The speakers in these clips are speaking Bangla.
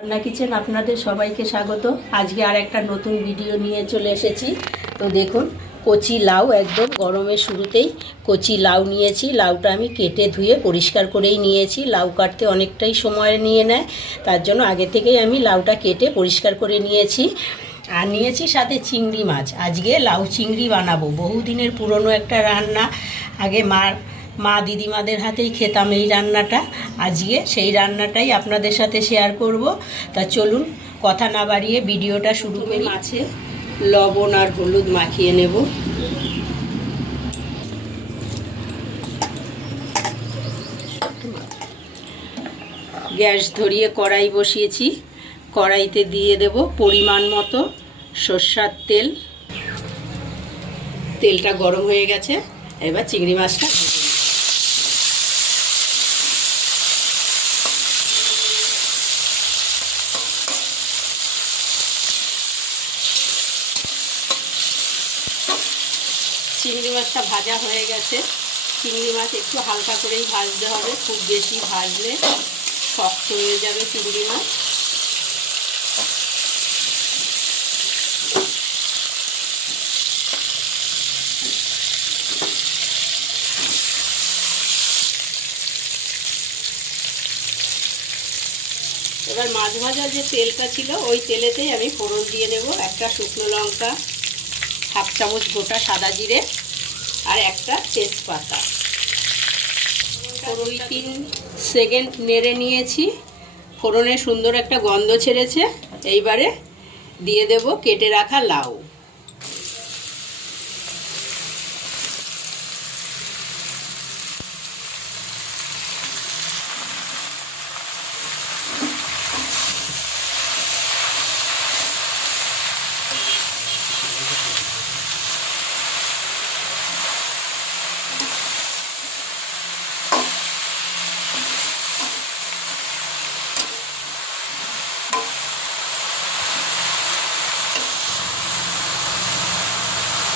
রান্না কিচেন আপনাদের সবাইকে স্বাগত। আজকে আর একটা নতুন ভিডিও নিয়ে চলে এসেছি। তো দেখুন, কচি লাউ, একদম গরমের শুরুতেই কচি লাউ নিয়েছি। লাউটা আমি কেটে ধুয়ে পরিষ্কার করেই নিয়েছি। লাউ কাটতে অনেকটাই সময় নিয়ে নেয়, তার জন্য আগে থেকেই আমি লাউটা কেটে পরিষ্কার করে নিয়েছি। আর নিয়েছি সাথে চিংড়ি মাছ। আজকে লাউ চিংড়ি বানাবো, বহুদিনের পুরনো একটা রান্না। আগে মা দিদিমাদের হাতেই খেতাম এই রান্নাটা। আজকে সেই রান্নাটাই আপনাদের সাথে শেয়ার করব। তা চলুন কথা না বাড়িয়ে ভিডিওটা শুরু করি। মাছে লবণ আর হলুদ মাখিয়ে নেব। গ্যাস ধরিয়ে কড়াই বসিয়েছি। কড়াইতে দিয়ে দেব পরিমাণ মতো সরষের তেল। তেলটা গরম হয়ে গেছে, এবার চিংড়ি মাছটা চিংড়ি মাছটা ভাজা হয়ে গেছে। চিংড়ি মাছ একটু হালকা করেই ভাজতে হবে, খুব বেশি ভাজলে শক্ত হয়ে যাবে চিংড়ি মাছ। এবার মাছ ভাজার যে তেলটা ছিল ওই তেলেতেই আমি ফোড়ন দিয়ে নেব। একটা শুকনো লঙ্কা, হাফ চামচ গোটা সাদা জিরে আর একটা তেজপাতা। 2-3 সেকেন্ড নেড়ে নিয়েছি। ফোড়নে সুন্দর একটা গন্ধ ছেড়েছে। এইবারে দিয়ে দেব কেটে রাখা লাউ।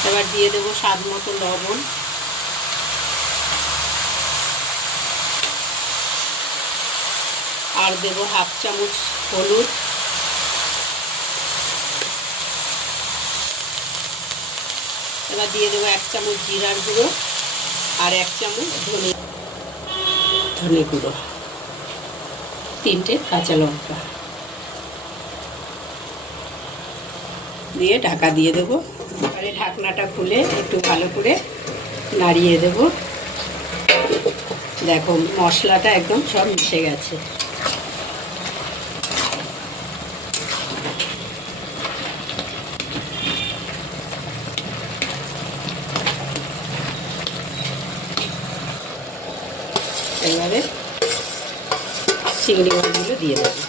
এবার দিয়ে দেবো স্বাদ মতো লবণ, আর দেবো হাফ চামচ হলুদ, এবার দিয়ে দেবো 1 চামচ জিরার গুঁড়ো আর 1 চামচ ধনে গুঁড়ো, 3টে কাঁচা লঙ্কা দিয়ে ঢাকা দিয়ে দেবো। এবারে ঢাকনাটা খুলে একটু ভালো করে নাড়িয়ে দেব। দেখো মশলাটা একদম সব মিশে গেছে। এবারে চিংড়ি মাছগুলো দিয়ে দেবো।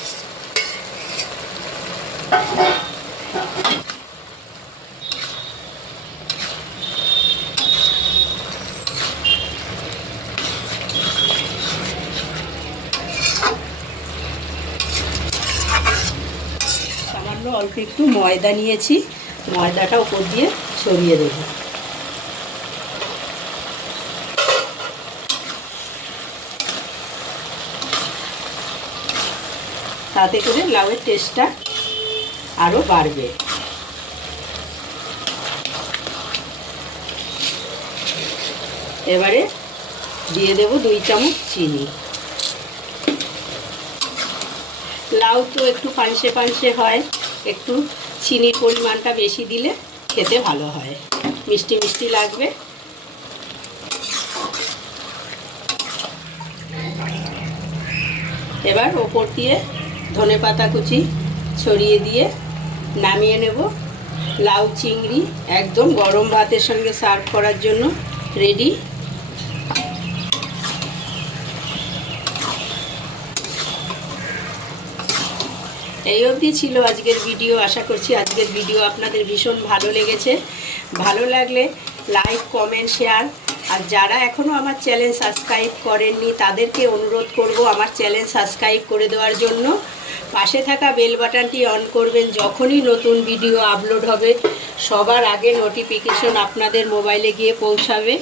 সামান্য অল্প একটু ময়দা নিয়েছি, ময়দাটা উপর দিয়ে ছড়িয়ে দেবো। তাতে করে লাউয়ের টেস্টটা আরও বাড়বে। এবারে দিয়ে দেব 2 চামচ চিনি। লাউ তো একটু পানসে পানসে হয়, একটু চিনির পরিমাণটা বেশি দিলে খেতে ভালো হয়, মিষ্টি মিষ্টি লাগবে। এবার ওপর দিয়ে ধনেপাতা কুচি ছড়িয়ে দিয়ে নামিয়ে নেব। লাউ চিংড়ি একদম গরম ভাতের সঙ্গে সার্ভ করার জন্য রেডি। এই অবধি ছিল আজকের ভিডিও। আশা করছি আজকের ভিডিও আপনাদের ভীষণ ভালো লেগেছে। ভালো লাগলে লাইক, কমেন্ট, শেয়ার। আর যারা এখনও আমার চ্যানেল সাবস্ক্রাইব করেননি তাদেরকে অনুরোধ করব আমার চ্যানেল সাবস্ক্রাইব করে দেওয়ার জন্য। পাশে থাকা বেল বাটনটি অন করবেন, যখনই নতুন ভিডিও আপলোড হবে সবার আগে নোটিফিকেশন আপনাদের মোবাইলে গিয়ে পৌঁছাবে।